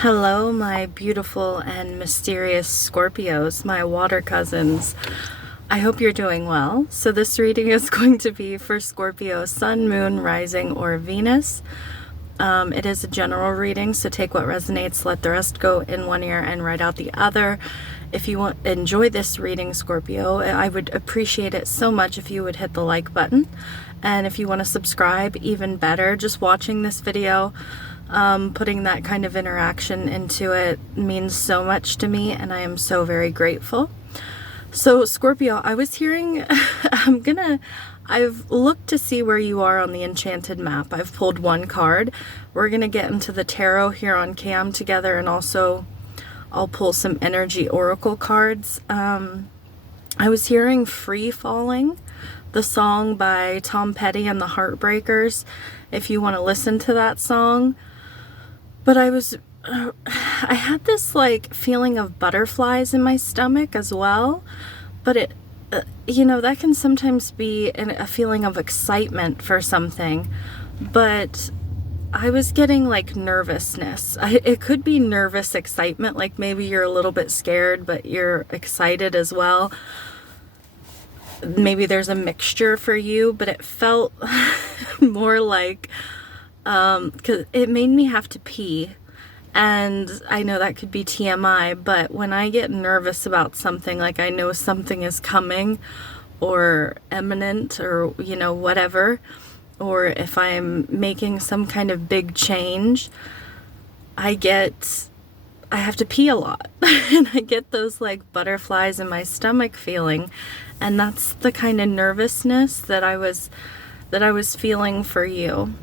Hello, my beautiful and mysterious Scorpios, my water cousins. I hope you're doing well. So this reading is going to be for Scorpio, Sun, Moon, Rising, or Venus. It is a general reading, so take what resonates, let the rest go in one ear and right out the other. If you enjoy this reading, Scorpio, I would appreciate it so much if you would hit the like button. And if you want to subscribe, even better. Just watching this video, putting that kind of interaction into it means so much to me, and I am so very grateful. So Scorpio, I was hearing, I've looked to see where you are on the enchanted map. I've pulled one card. We're gonna get into the tarot here on cam together, and also I'll pull some energy oracle cards. I was hearing Free Falling, the song by Tom Petty and the Heartbreakers, if you want to listen to that song. But I had this like feeling of butterflies in my stomach as well. But it, that can sometimes be a feeling of excitement for something. But I was getting like nervousness. It could be nervous excitement, like maybe you're a little bit scared, but you're excited as well. Maybe there's a mixture for you, but it felt more like, because it made me have to pee. And I know that could be TMI, but when I get nervous about something, like I know something is coming or imminent or, whatever, or if I'm making some kind of big change, I have to pee a lot. And I get those like butterflies in my stomach feeling. And that's the kind of nervousness that I was feeling for you.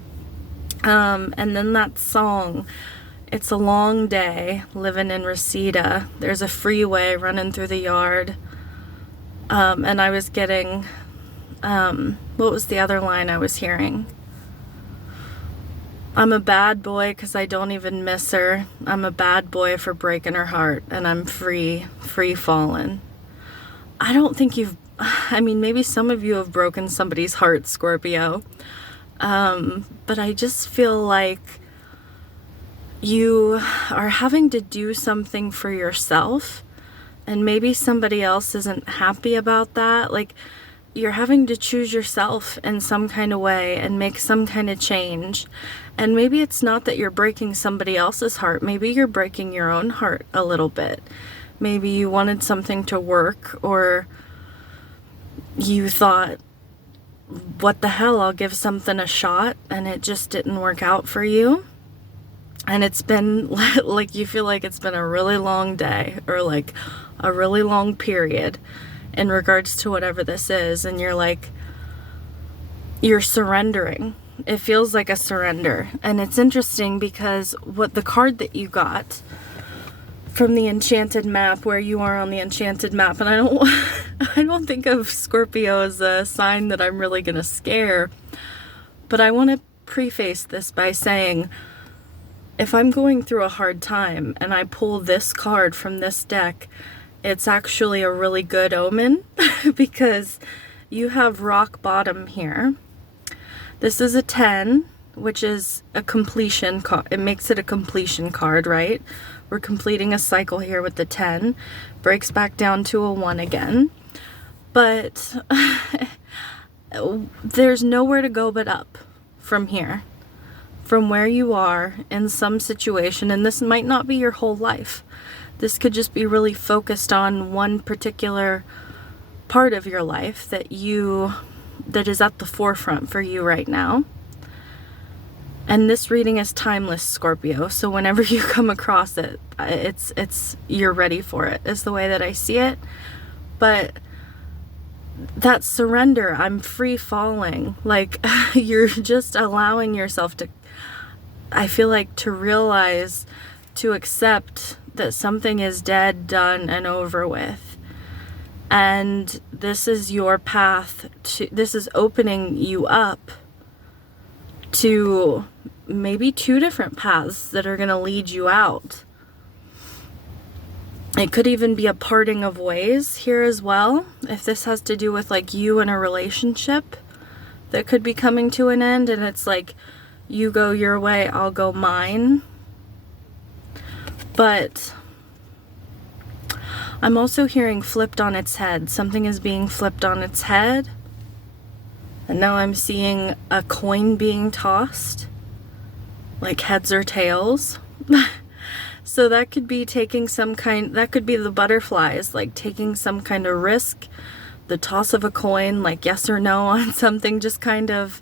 And then that song, it's a long day living in Reseda. There's a freeway running through the yard. And I was getting, what was the other line I was hearing? I'm a bad boy because I don't even miss her. I'm a bad boy for breaking her heart, and I'm free falling. I don't think maybe some of you have broken somebody's heart, Scorpio. But I just feel like you are having to do something for yourself, and maybe somebody else isn't happy about that. Like, you're having to choose yourself in some kind of way and make some kind of change. And maybe it's not that you're breaking somebody else's heart. Maybe you're breaking your own heart a little bit. Maybe you wanted something to work, or you thought, what the hell, I'll give something a shot, and it just didn't work out for you. And it's been like, you feel like it's been a really long day, or like a really long period in regards to whatever this is, and you're surrendering. It feels like a surrender. And it's interesting because what the card that you got from the enchanted map, where you are on the enchanted map, and I don't think of Scorpio as a sign that I'm really gonna scare, but I want to preface this by saying, if I'm going through a hard time and I pull this card from this deck, it's actually a really good omen because you have rock bottom here. This is a 10, which is a completion card. It makes it a completion card, right? We're completing a cycle here with the 10. Breaks back down to a 1 again. But there's nowhere to go but up from here. From where you are in some situation, and this might not be your whole life. This could just be really focused on one particular part of your life that is at the forefront for you right now. And this reading is timeless, Scorpio. So whenever you come across it, you're ready for it, is the way that I see it. But that surrender, I'm free falling. Like, you're just allowing yourself to, I feel like, to realize, to accept that something is dead, done, and over with. And this is your path this is opening you up to maybe 2 different paths that are going to lead you out. It could even be a parting of ways here as well. If this has to do with like you in a relationship that could be coming to an end, and it's like, you go your way, I'll go mine. But I'm also hearing flipped on its head. Something is being flipped on its head. And now I'm seeing a coin being tossed, like heads or tails. So that could be taking some kind, that could be the butterflies, like taking some kind of risk, the toss of a coin, like yes or no on something, just kind of,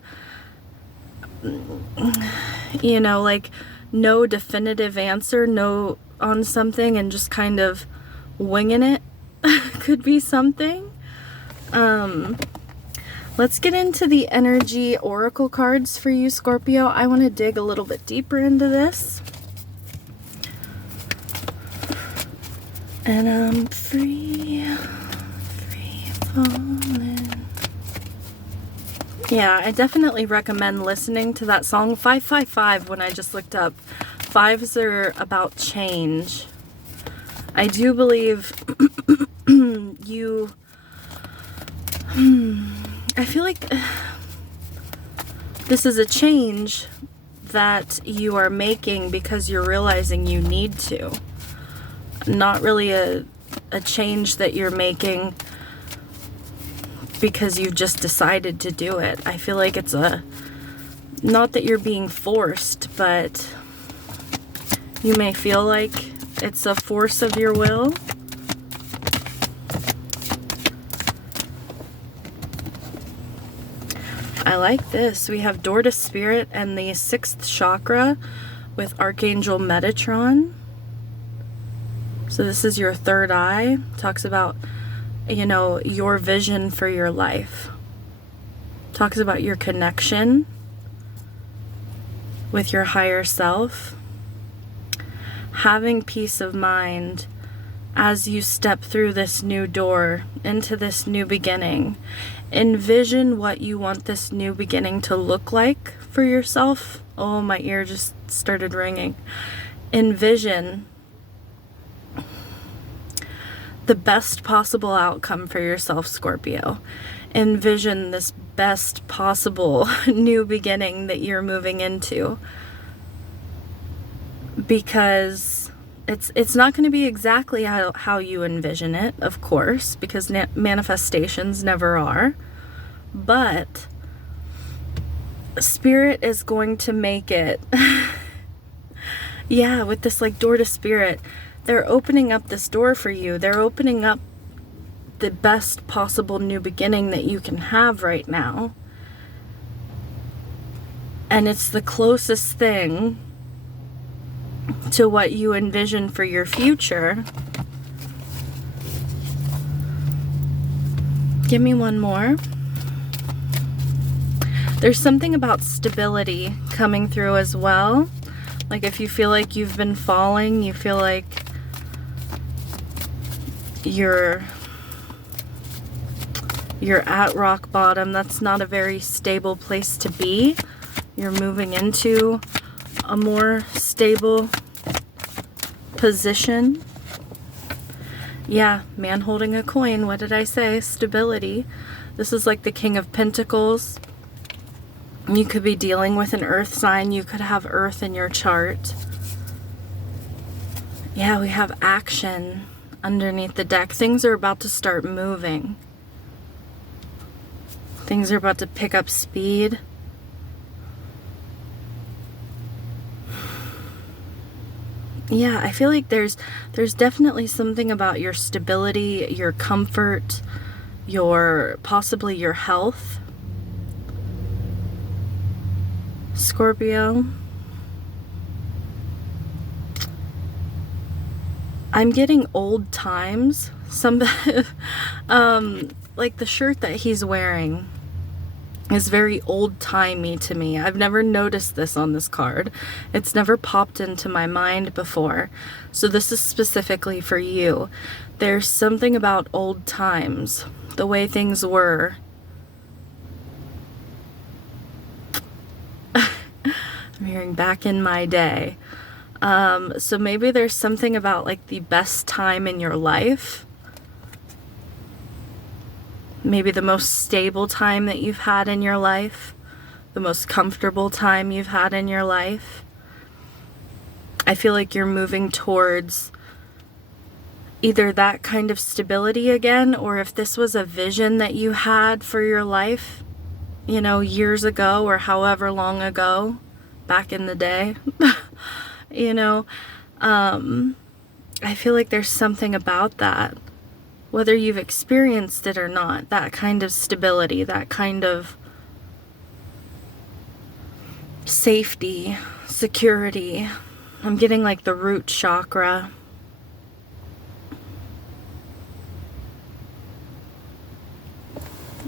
you know, like no definitive answer, no on something, and just kind of winging it could be something. Let's get into the energy oracle cards for you, Scorpio. I want to dig a little bit deeper into this. And I'm free falling. Yeah, I definitely recommend listening to that song. 555, when I just looked up. Fives are about change. I do believe I feel like this is a change that you are making because you're realizing you need to. Not really a change that you're making because you've just decided to do it. I feel like it's not that you're being forced, but you may feel like it's a force of your will. I like this. We have Door to Spirit and the 6th chakra with Archangel Metatron. So this is your third eye. Talks about, you know, your vision for your life. Talks about your connection with your higher self. Having peace of mind as you step through this new door into this new beginning. Envision what you want this new beginning to look like for yourself. Oh, my ear just started ringing. Envision the best possible outcome for yourself, Scorpio. Envision this best possible new beginning that you're moving into. Because it's not going to be exactly how you envision it, of course, because manifestations never are. But Spirit is going to make it. Yeah, with this like Door to Spirit, they're opening up this door for you. They're opening up the best possible new beginning that you can have right now. And it's the closest thing to what you envision for your future. Give me one more. There's something about stability coming through as well. Like if you feel like you've been falling, you feel like you're at rock bottom. That's not a very stable place to be. You're moving into a more stable position. Yeah, man holding a coin. What did I say? Stability. This is like the King of Pentacles. You could be dealing with an earth sign. You could have earth in your chart. Yeah, we have action underneath the deck. Things are about to start moving. Things are about to pick up speed. Yeah, I feel like there's definitely something about your stability, your comfort, possibly your health, Scorpio. I'm getting old times. Like the shirt that he's wearing is very old-timey to me. I've never noticed this on this card. It's never popped into my mind before. So this is specifically for you. There's something about old times, the way things were. I'm hearing back in my day. So maybe there's something about like the best time in your life. Maybe the most stable time that you've had in your life. The most comfortable time you've had in your life. I feel like you're moving towards either that kind of stability again, or if this was a vision that you had for your life, you know, years ago or however long ago, back in the day, you know, I feel like there's something about that, whether you've experienced it or not, that kind of stability, that kind of safety, security. I'm getting like the root chakra.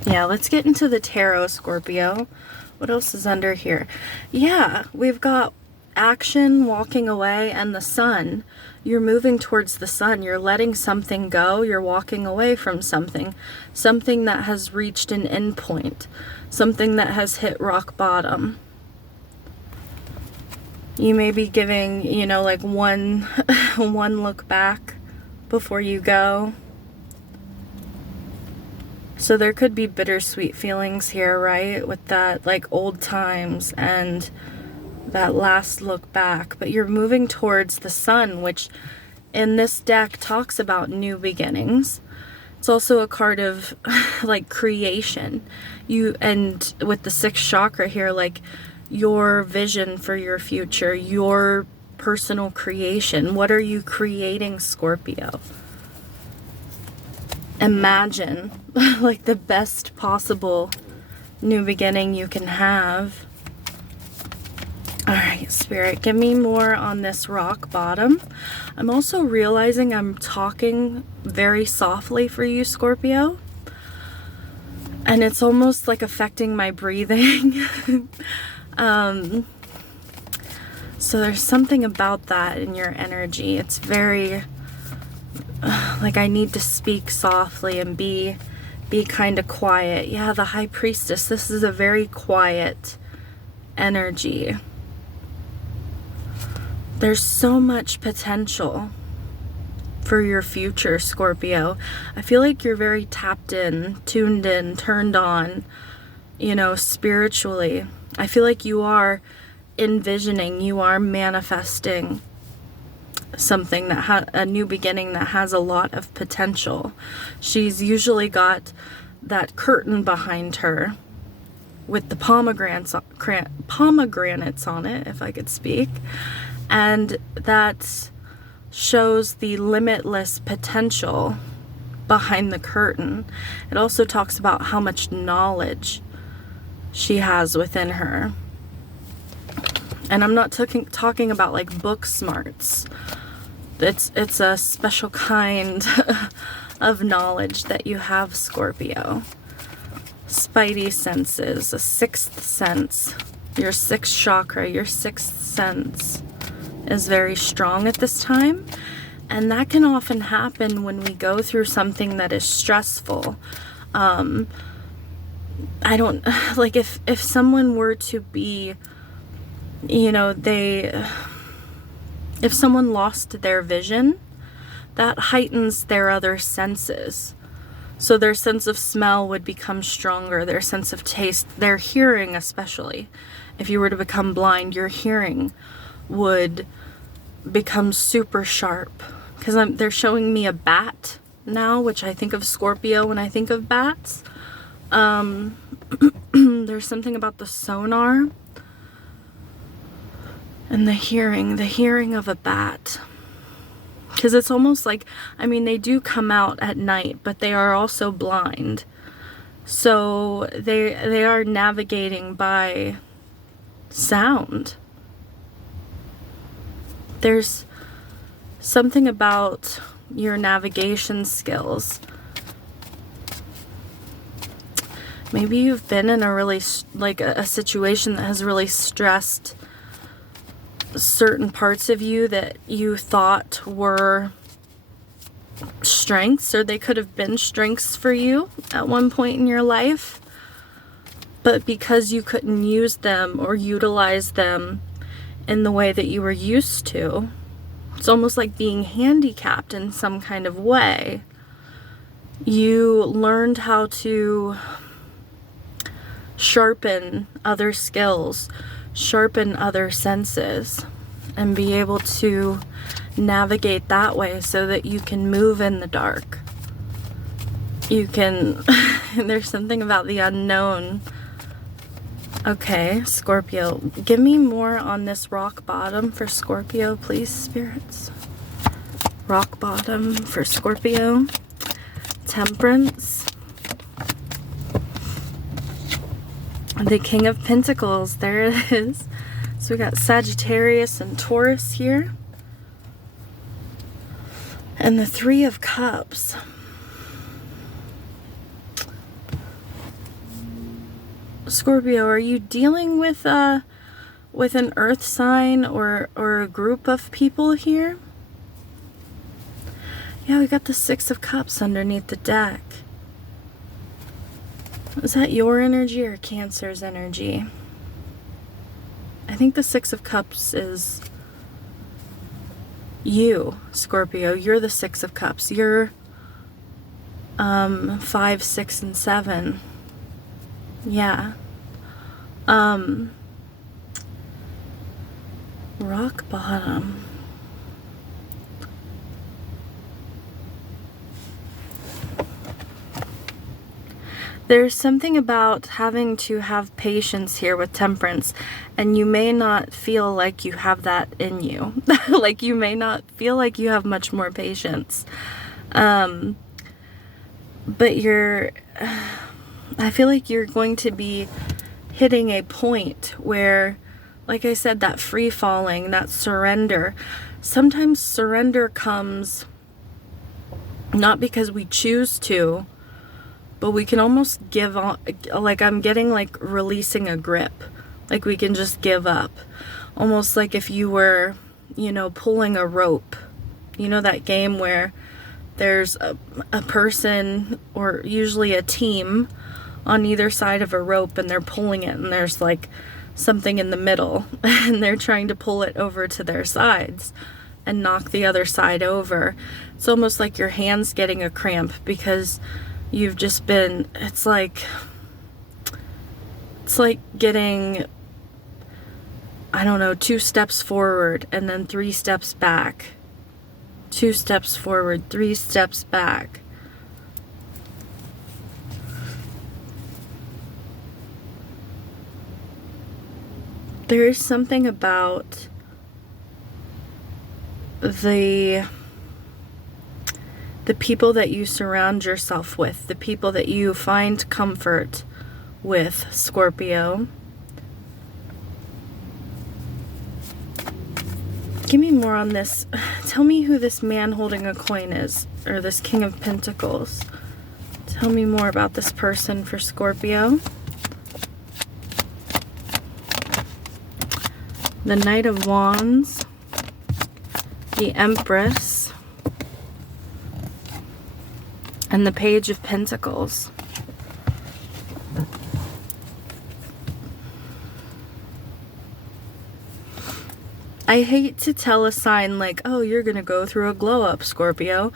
Yeah, let's get into the tarot, Scorpio. What else is under here? Yeah, we've got action, walking away, and the sun. You're moving towards the sun. You're letting something go. You're walking away from something. Something that has reached an end point. Something that has hit rock bottom. You may be giving, you know, like one look back before you go. So there could be bittersweet feelings here, right? With that, like, old times and that last look back. But you're moving towards the sun, which in this deck talks about new beginnings. It's also a card of like creation. And with the sixth chakra here, like your vision for your future, your personal creation. What are you creating, Scorpio? Imagine like the best possible new beginning you can have. All right, Spirit, give me more on this rock bottom. I'm also realizing I'm talking very softly for you, Scorpio. And it's almost like affecting my breathing. So there's something about that in your energy. It's very like I need to speak softly and be kind of quiet. Yeah, the High Priestess. This is a very quiet energy. There's so much potential for your future, Scorpio. I feel like you're very tapped in, tuned in, turned on, you know, spiritually. I feel like you are envisioning, you are manifesting something that a new beginning that has a lot of potential. She's usually got that curtain behind her with the pomegranates on it, if I could speak, and that shows the limitless potential behind the curtain. It also talks about how much knowledge she has within her. And I'm not talking about like book smarts. It's a special kind of knowledge that you have, Scorpio. Spidey senses, a sixth sense. Your sixth chakra, your sixth sense is very strong at this time. And that can often happen when we go through something that is stressful. I don't, like if someone were to be, you know, if someone lost their vision, that heightens their other senses. So their sense of smell would become stronger, their sense of taste, their hearing especially. If you were to become blind, your hearing would become super sharp. Because they're showing me a bat now, which I think of Scorpio when I think of bats. There's something about the sonar and the hearing of a bat. Because it's almost like, I mean, they do come out at night, but they are also blind. So they are navigating by sound. There's something about your navigation skills. Maybe you've been in a really, like a situation that has really stressed certain parts of you that you thought were strengths, or they could have been strengths for you at one point in your life, but because you couldn't use them or utilize them in the way that you were used to, it's almost like being handicapped in some kind of way. You learned how to sharpen other skills, sharpen other senses. and be able to navigate that way so that you can move in the dark. You can, there's something about the unknown. Okay, Scorpio, give me more on this rock bottom for Scorpio, please, spirits. Rock bottom for Scorpio. Temperance. The King of Pentacles, there it is. So we got Sagittarius and Taurus here. And the Three of Cups. Scorpio, are you dealing with an earth sign or a group of people here? Yeah, we got the Six of Cups underneath the deck. Is that your energy or Cancer's energy? I think the Six of Cups is you, Scorpio. You're the Six of Cups. You're 5, 6, and 7. Yeah. Rock bottom. There's something about having to have patience here with Temperance, and you may not feel like you have that in you. Like you may not feel like you have much more patience. But I feel like you're going to be hitting a point where, like I said, that free falling, that surrender. Sometimes surrender comes not because we choose to, but we can almost give on, like I'm getting like releasing a grip. Like we can just give up. Almost like if you were, pulling a rope. You know that game where there's a person or usually a team on either side of a rope and they're pulling it and there's like something in the middle and they're trying to pull it over to their sides and knock the other side over. It's almost like your hand's getting a cramp because you've just been, it's like getting, I don't know, 2 steps forward and then 3 steps back. 2 steps forward, 3 steps back. There is something about the people that you surround yourself with, the people that you find comfort with, Scorpio. Give me more on this. Tell me who this man holding a coin is, or this King of Pentacles. Tell me more about this person for Scorpio. The Knight of Wands, the Empress, and the Page of Pentacles. I hate to tell a sign like, oh, you're gonna go through a glow up, Scorpio,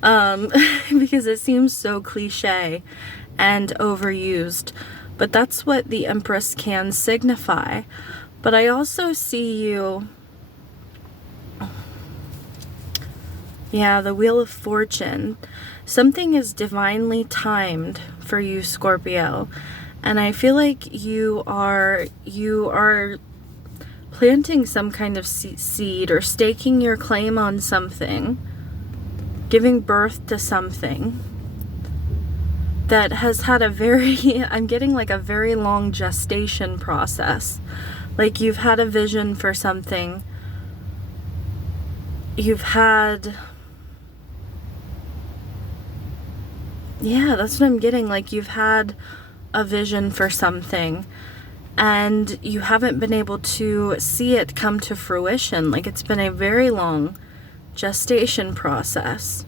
because it seems so cliche and overused, but that's what the Empress can signify. But I also see you, yeah, the Wheel of Fortune. Something is divinely timed for you, Scorpio. And I feel like you are planting some kind of seed or staking your claim on something, giving birth to something that has had a very, I'm getting like a very long gestation process. Like you've had a vision for something. You've had, yeah, that's what I'm getting. Like you've had a vision for something and you haven't been able to see it come to fruition. Like it's been a very long gestation process.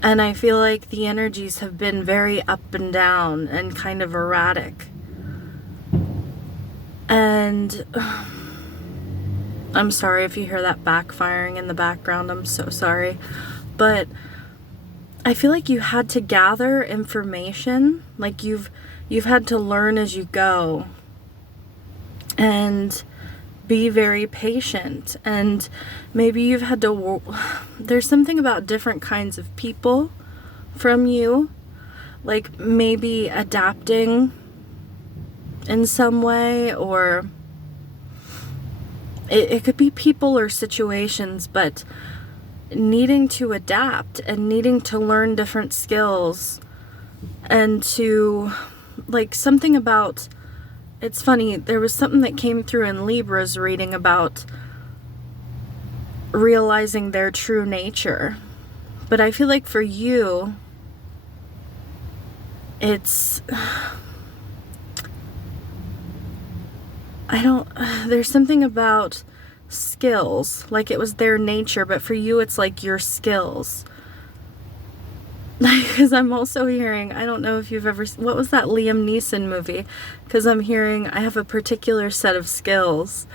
And I feel like the energies have been very up and down and kind of erratic. And I'm sorry if you hear that backfiring in the background. I'm so sorry. But I feel like you had to gather information. Like you've had to learn as you go and be very patient, and maybe you've had to there's something about different kinds of people from you, like maybe adapting in some way, or it could be people or situations, but needing to adapt and needing to learn different skills, and to, like, something about, it's funny, there was something that came through in Libra's reading about realizing their true nature. But I feel like for you, it's, there's something about skills, like it was their nature, but for you it's like your skills. Because I'm also hearing, I don't know if you've ever, what was that Liam Neeson movie? Because I'm hearing, I have a particular set of skills.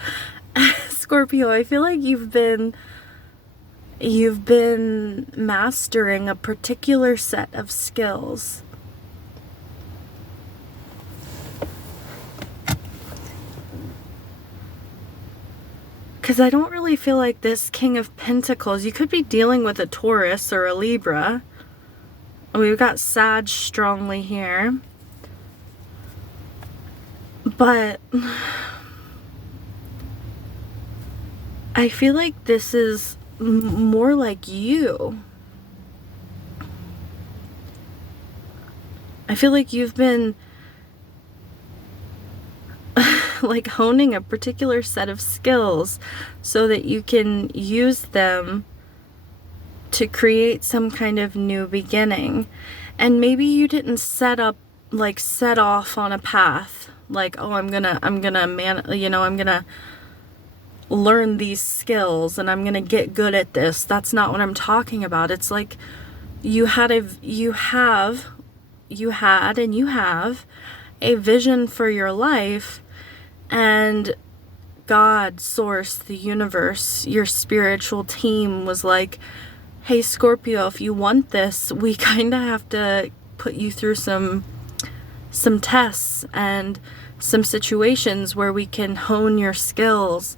Scorpio, I feel like you've been mastering a particular set of skills. Because I don't really feel like this King of Pentacles, you could be dealing with a Taurus or a Libra. We've got Sag strongly here. But I feel like this is more like you. I feel like you've been like honing a particular set of skills so that you can use them to create some kind of new beginning. And maybe you didn't set off on a path like, oh, I'm gonna learn these skills and I'm gonna get good at this. That's not what I'm talking about. It's like you have a vision for your life, and God, Source, the universe, your spiritual team was like, hey Scorpio, if you want this, we kind of have to put you through some tests and some situations where we can hone your skills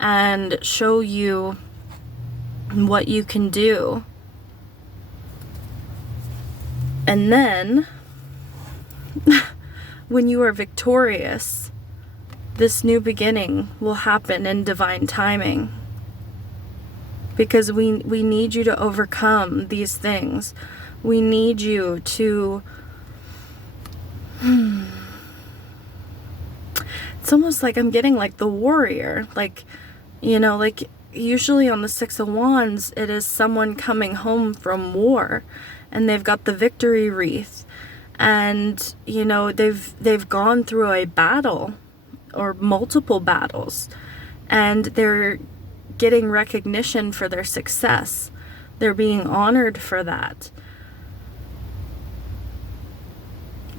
and show you what you can do. And then when you are victorious, this new beginning will happen in divine timing. Because we need you to overcome these things. We need you to... It's almost like I'm getting like the warrior. Like, you know, like usually on the Six of Wands, it is someone coming home from war. And they've got the victory wreath. And, you know, they've gone through a battle or multiple battles. And they're getting recognition for their success. They're being honored for that.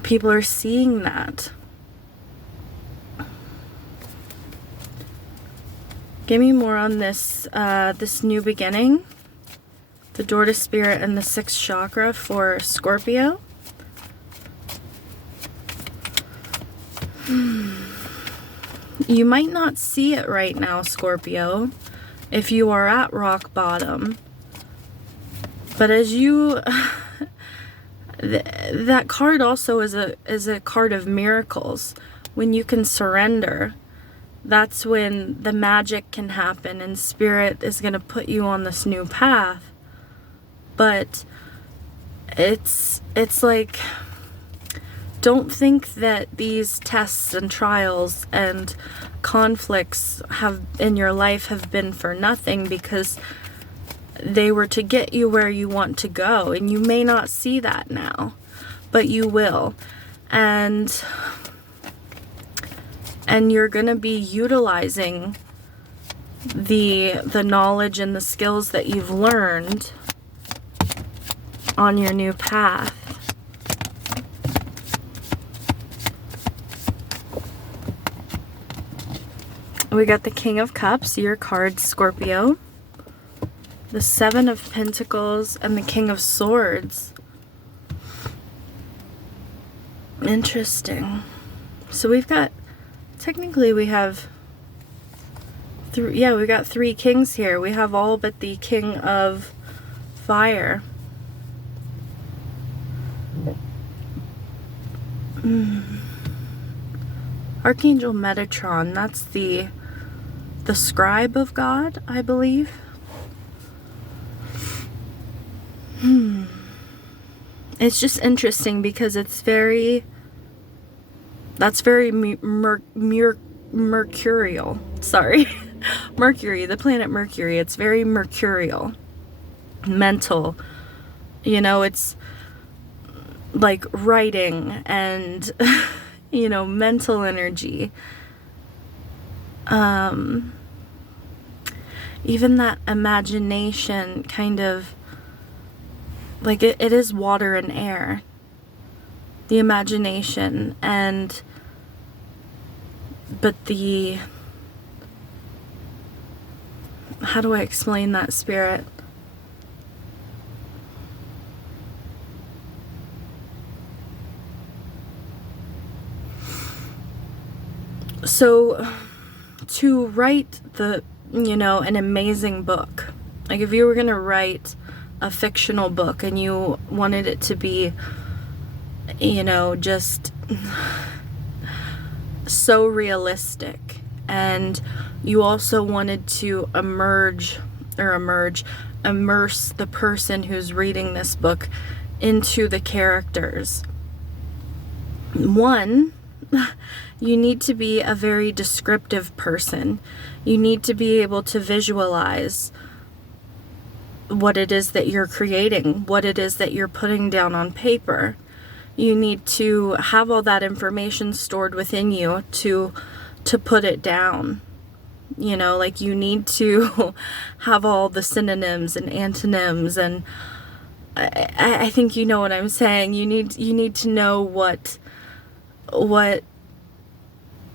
People are seeing that. Give me more on this this new beginning. The door to spirit and the sixth chakra for Scorpio. You might not see it right now, Scorpio, if you are at rock bottom. But as you... that card also is a card of miracles. When you can surrender, that's when the magic can happen and spirit is going to put you on this new path. But it's like, don't think that these tests and trials and conflicts in your life have been for nothing, because they were to get you where you want to go. And you may not see that now, but you will. And you're going to be utilizing the knowledge and the skills that you've learned on your new path. We got the King of Cups, your card, Scorpio. The Seven of Pentacles and the King of Swords. Interesting. So we've got, technically we have Yeah, we got 3 kings here. We have all but the king of fire. Archangel Metatron, that's the scribe of God, I believe. It's just interesting because it's very, that's very mercurial. Sorry. Mercury, the planet Mercury. It's very mercurial. Mental. You know, it's like writing and, you know, mental energy. Even that imagination kind of, like it is water and air. The imagination and, but the, how do I explain that, Spirit? So to write an amazing book, like if you were going to write a fictional book and you wanted it to be, just so realistic, and you also wanted to immerse the person who's reading this book into the characters. One, you need to be a very descriptive person. You need to be able to visualize what it is that you're creating, what it is that you're putting down on paper. You need to have all that information stored within you to put it down. Like you need to have all the synonyms and antonyms, and I think you know what I'm saying. You need to know what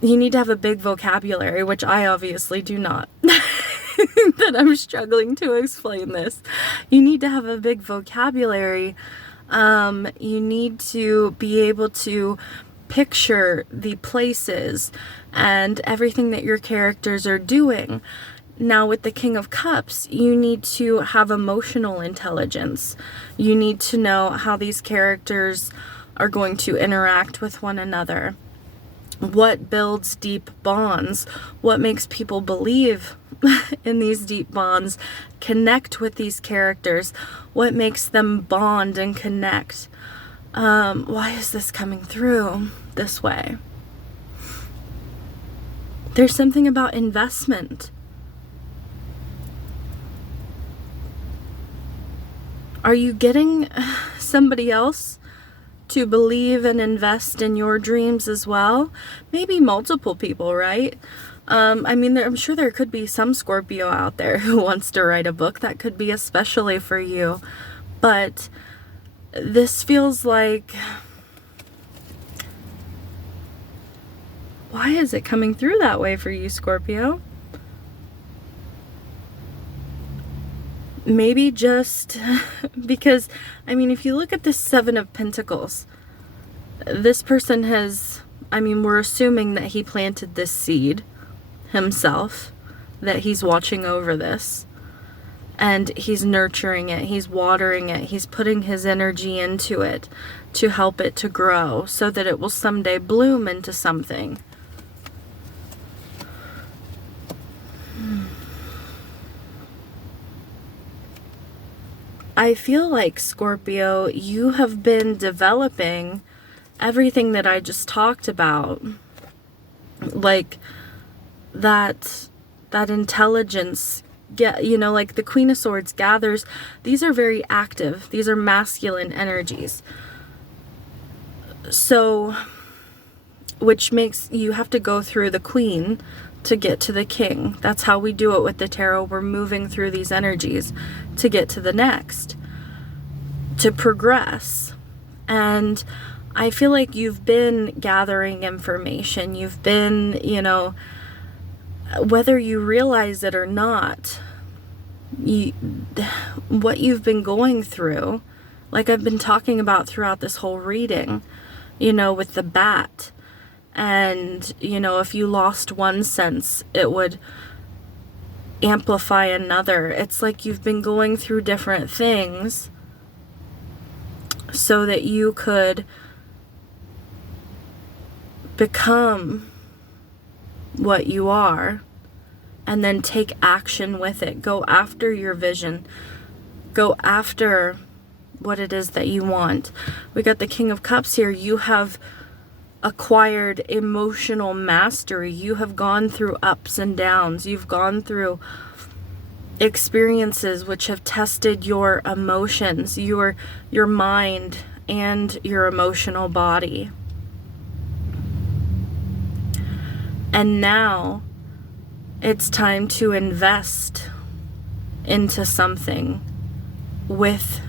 you need to have a big vocabulary, which I obviously do not. That I'm struggling to explain this. You need to have a big vocabulary. You need to be able to picture the places and everything that your characters are doing. Now with the King of Cups, you need to have emotional intelligence. You need to know how these characters are going to interact with one another. What builds deep bonds? What makes people believe in these deep bonds? Connect with these characters? What makes them bond and connect? Why is this coming through this way? There's something about investment. Are you getting somebody else to believe and invest in your dreams as well? Maybe multiple people, right? I'm sure there could be some Scorpio out there who wants to write a book. That could be especially for you. But this feels like, why is it coming through that way for you, Scorpio? Maybe just because, if you look at the 7 of Pentacles, this person we're assuming that he planted this seed himself, that he's watching over this, and he's nurturing it, he's watering it, he's putting his energy into it to help it to grow so that it will someday bloom into something. I feel like, Scorpio, you have been developing everything that I just talked about. Like that intelligence, like the Queen of Swords gathers. These are very active. These are masculine energies. So, which makes you have to go through the Queen to get to the King. That's how we do it with the tarot. We're moving through these energies to get to the next, to progress. And I feel like you've been gathering information. You've been, whether you realize it or not, what you've been going through, like I've been talking about throughout this whole reading, with the bat. And, if you lost one sense, it would amplify another. It's like you've been going through different things so that you could become what you are, and then take action with it. Go after your vision. Go after what it is that you want. We got the King of Cups here. You have acquired emotional mastery. You have gone through ups and downs. You've gone through experiences which have tested your emotions, your mind, and your emotional body. And now it's time to invest into something with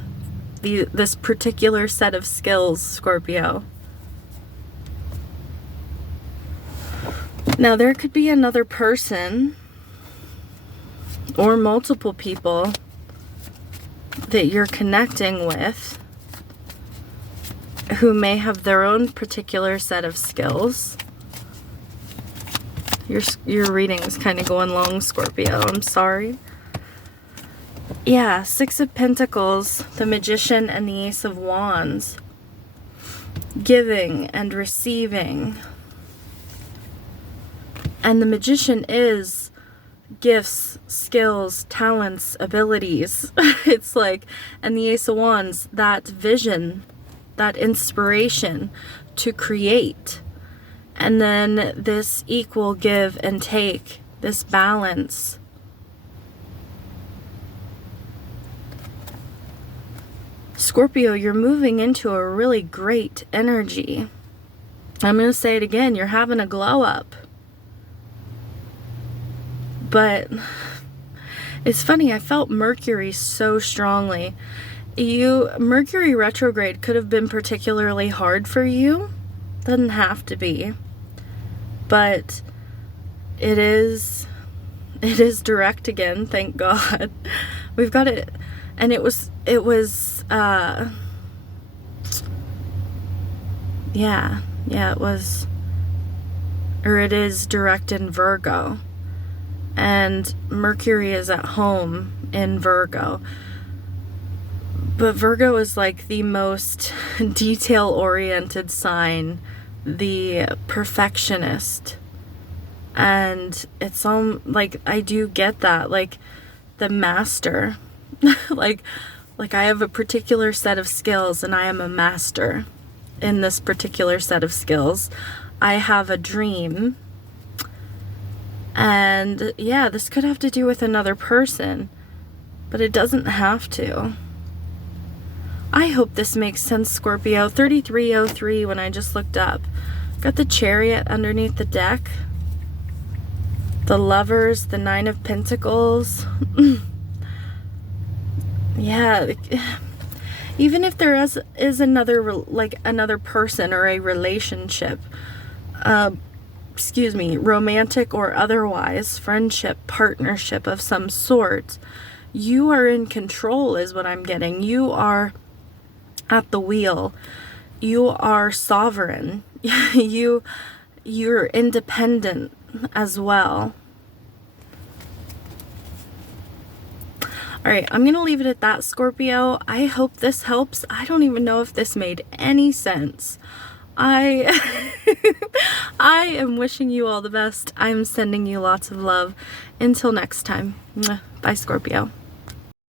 this particular set of skills, Scorpio. Now, there could be another person or multiple people that you're connecting with who may have their own particular set of skills. Your reading is kind of going long, Scorpio. I'm sorry. Yeah, Six of Pentacles, the Magician, and the Ace of Wands. Giving and receiving. And the Magician is gifts, skills, talents, abilities. It's like, and the Ace of Wands, that vision, that inspiration to create. And then this equal give and take, this balance. Scorpio, you're moving into a really great energy. I'm going to say it again, you're having a glow up. But it's funny, I felt Mercury so strongly. Mercury retrograde could have been particularly hard for you. Doesn't have to be. But it is direct again, thank God. We've got it, and it was it is direct in Virgo. And Mercury is at home in Virgo. But Virgo is like the most detail-oriented sign, the perfectionist. And it's all like, I do get that, like the master. like I have a particular set of skills and I am a master in this particular set of skills. I have a dream. And yeah, this could have to do with another person, but it doesn't have to. I hope this makes sense, Scorpio. 3303 when I just looked up. Got the Chariot underneath the deck. The Lovers, the Nine of Pentacles. Yeah. Even if there is another, like another person or a relationship, romantic or otherwise, friendship, partnership of some sort, you are in control is what I'm getting. You are at the wheel. You are sovereign. You're independent as well. Alright, I'm going to leave it at that, Scorpio. I hope this helps. I don't even know if this made any sense. I am wishing you all the best. I'm sending you lots of love. Until next time. Bye, Scorpio.